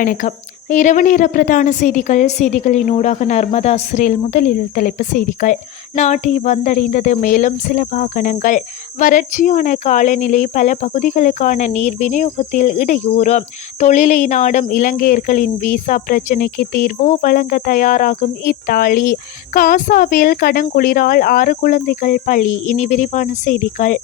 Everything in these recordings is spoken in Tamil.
வணக்கம். இரவு நேர பிரதான செய்திகள் செய்திகளின் ஊடாக நர்மதா சிறையில் முதலில் தலைப்பு செய்திகள். நாட்டை வந்தடைந்தது மேலும் சில வாகனங்கள். வறட்சியான காலநிலை பல பகுதிகளுக்கான நீர் விநியோகத்தில் இடையூறும். தொழிலை நாடும் இலங்கையர்களின் விசா பிரச்சினைக்கு தீர்வு வழங்க தயாராகும் இத்தாலி. காசாவில் கடங்குளிரால் ஆறு குழந்தைகள் பலி. இனி விரிவான செய்திகள்.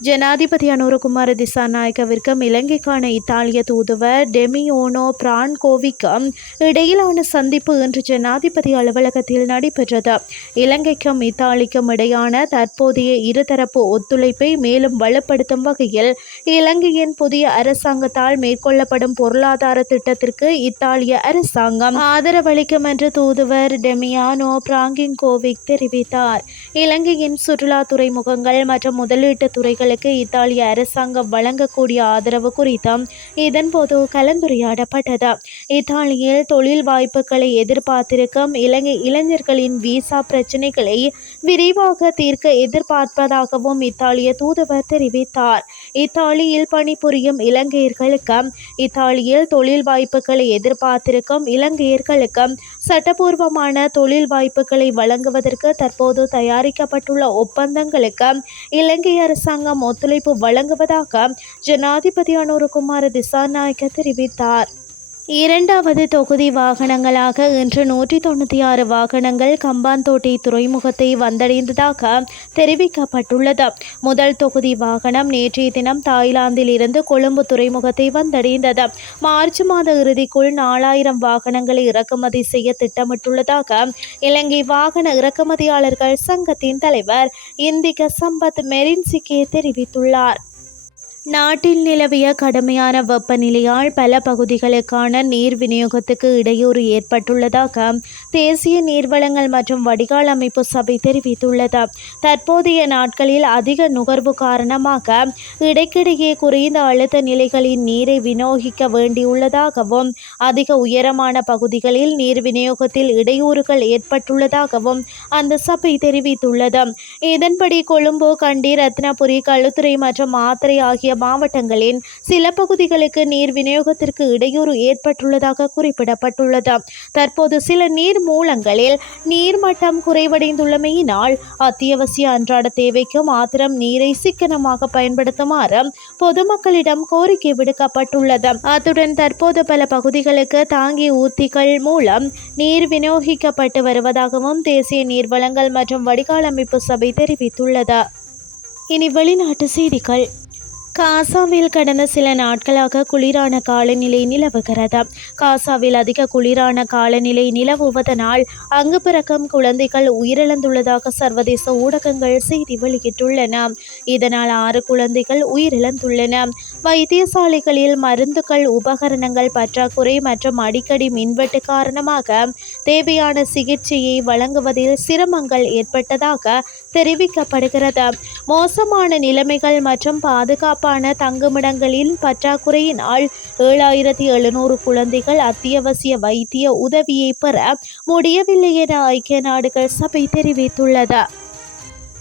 ஜனாதிபதி அனுரகுமார திசாநாயக்கவிற்கும் இலங்கைக்கான இத்தாலிய தூதுவர் டெமியோனோ பிரான்கோவிக்கும் இடையிலான சந்திப்பு இன்று ஜனாதிபதி அலுவலகத்தில் நடைபெற்றது. இலங்கைக்கும் இத்தாலிக்கும் இடையான தற்போதைய இருதரப்பு ஒத்துழைப்பை மேலும் வலுப்படுத்தும் வகையில் இலங்கையின் புதிய அரசாங்கத்தால் மேற்கொள்ளப்படும் பொருளாதார திட்டத்திற்கு இத்தாலிய அரசாங்கம் ஆதரவளிக்கும் என்று தூதுவர் டெமியானோ பிராங்கிங்கோவிக் தெரிவித்தார். இலங்கையின் சுற்றுலா துறைமுகங்கள் மற்றும் முதலீட்டு துறைகள் மக்களுக்கு இத்தாலிய அரசாங்கம் வழங்கக்கூடிய ஆதரவு குறித்தும் இதன்போது கலந்துரையாடப்பட்டது. இத்தாலியில் தொழில் வாய்ப்புகளை எதிர்பார்த்திருக்கும் இலங்கை இளைஞர்களின் விசா பிரச்சினைகளை விரைவாக தீர்க்க எதிர்பார்ப்பதாகவும் இத்தாலிய தூதுவர் தெரிவித்தார். இத்தாலியில் பணிபுரியும் இலங்கையர்களுக்கு இத்தாலியில் தொழில் வாய்ப்புகளை எதிர்பார்த்திருக்கும் இலங்கையர்களுக்கு சட்டபூர்வமான தொழில் வாய்ப்புகளை வழங்குவதற்கு தற்போது தயாரிக்கப்பட்டுள்ள ஒப்பந்தங்களுக்கு இலங்கை அரசாங்கம் ஒத்துழைப்பு வழங்குவதாக ஜனாதிபதி அனுரகுமார திசாநாயக்க தெரிவித்தார். இரண்டாவது தொகுதி வாகனங்களாக இன்று நூற்றி தொண்ணூற்றி ஆறு வாகனங்கள் கம்பாந்தோட்டை துறைமுகத்தை வந்தடைந்ததாக தெரிவிக்கப்பட்டுள்ளது. முதல் தொகுதி வாகனம் நேற்றைய தினம் தாய்லாந்தில் இருந்து கொழும்பு துறைமுகத்தை வந்தடைந்தது. மார்ச் மாத இறுதிக்குள் நாலாயிரம் வாகனங்களை இறக்குமதி செய்ய திட்டமிட்டுள்ளதாக இலங்கை வாகன இறக்குமதியாளர்கள் சங்கத்தின் தலைவர் இந்திக சம்பத் மெரின்சிகே தெரிவித்துள்ளார். நாட்டில் நிலவிய கடுமையான வெப்பநிலையால் பல பகுதிகளுக்கான நீர் விநியோகத்துக்கு இடையூறு ஏற்பட்டுள்ளதாக தேசிய நீர்வளங்கள் மற்றும் வடிகால் அமைப்பு சபை தெரிவித்துள்ளது. தற்போதைய நாட்களில் அதிக நுகர்வு காரணமாக இடைக்கிடையே குறைந்த அழுத்த நிலைகளின் நீரை விநியோகிக்க வேண்டியுள்ளதாகவும் அதிக உயரமான பகுதிகளில் நீர் விநியோகத்தில் இடையூறுகள் ஏற்பட்டுள்ளதாகவும் அந்த சபை தெரிவித்துள்ளது. இதன்படி கொழும்பு கண்டி ரத்னபுரி களுத்துறை மற்றும் மாத்திரை ஆகிய மாவட்டங்களின் சில பகுதிகளுக்கு நீர் விநியோகத்திற்கு இடையூறு ஏற்பட்டுள்ளதாக குறிப்பிடப்பட்டுள்ளது. தற்போது சில நீர் மூலங்களில் நீர்மட்டம் குறைவடைந்துள்ளமையினால் அத்தியாவசிய அன்றாட தேவைக்கு மாத்திரம் நீரை சிக்கனமாக பயன்படுத்துமாறு பொதுமக்களிடம் கோரிக்கை விடுக்கப்பட்டுள்ளது. அத்துடன் தற்போது பல பகுதிகளுக்கு தாங்கி ஊர்த்திகள் மூலம் நீர் விநியோகிக்கப்பட்டு வருவதாகவும் தேசிய நீர் வளங்கள் மற்றும் வடிகால் அமைப்பு சபை தெரிவித்துள்ளது. இனி வெளிநாட்டு செய்திகள். காசாவில் கடந்த சில நாட்களாக குளிரான காலநிலை நிலவுகிறது. காசாவில் அதிக குளிரான காலநிலை நிலவுவதனால் அங்கு பிறக்கும் குழந்தைகள் உயிரிழந்துள்ளதாக சர்வதேச ஊடகங்கள் செய்தி வெளியிட்டுள்ளன. இதனால் ஆறு குழந்தைகள் உயிரிழந்துள்ளன. வைத்தியசாலைகளில் மருந்துகள் உபகரணங்கள் பற்றாக்குறை மற்றும் அடிக்கடி மின்வெட்டு காரணமாக தேவையான சிகிச்சையை வழங்குவதில் சிரமங்கள் ஏற்பட்டதாக தெரிவிக்கப்படுகிறது. மோசமான நிலைமைகள் மற்றும் பாதுகாப்பான தங்குமிடங்களின் பற்றாக்குறையினால் ஏழாயிரத்தி எழுநூறு குழந்தைகள் அத்தியாவசிய வைத்திய உதவியை பெற முடியவில்லை என ஐக்கிய நாடுகள் சபை தெரிவித்துள்ளது.